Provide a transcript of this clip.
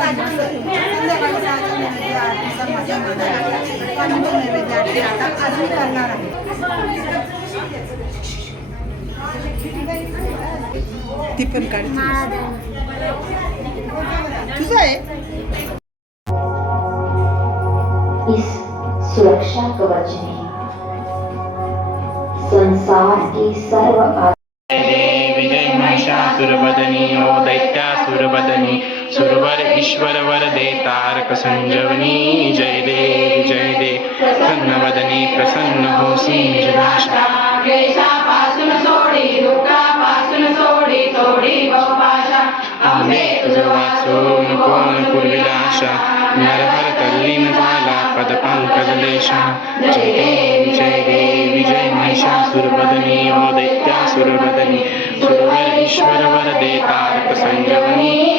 संध्याकाळी 6च्या नैवेद्य आरतीचा माझ्या मंडळात पांडुरंग नैवेद्य आरती आता आज मी करणार आहे. ती पण काढ तुझं आहे. इस सुरक्षा कवच में संसार की सर्व विजय महिषासुरवदनी ओ दैत्यासुरवदनी सुरवर ईश्वर वरदे तारक संजीवनी जय देव प्रसन्नवदनी प्रसन्न हो सिंह पासून सोडी दुःखापासून सोडी तोडी बहुभाषा आंबे तुझ वाचून कोण पूर्वीला आशा नरहर तल्लीन झाला पदपंकजलेशा जय देव विजय महिषासुरवदनी ओ दैत्यासुरवदनी सुरवर ईश्वर वरदे तारक संजीवनी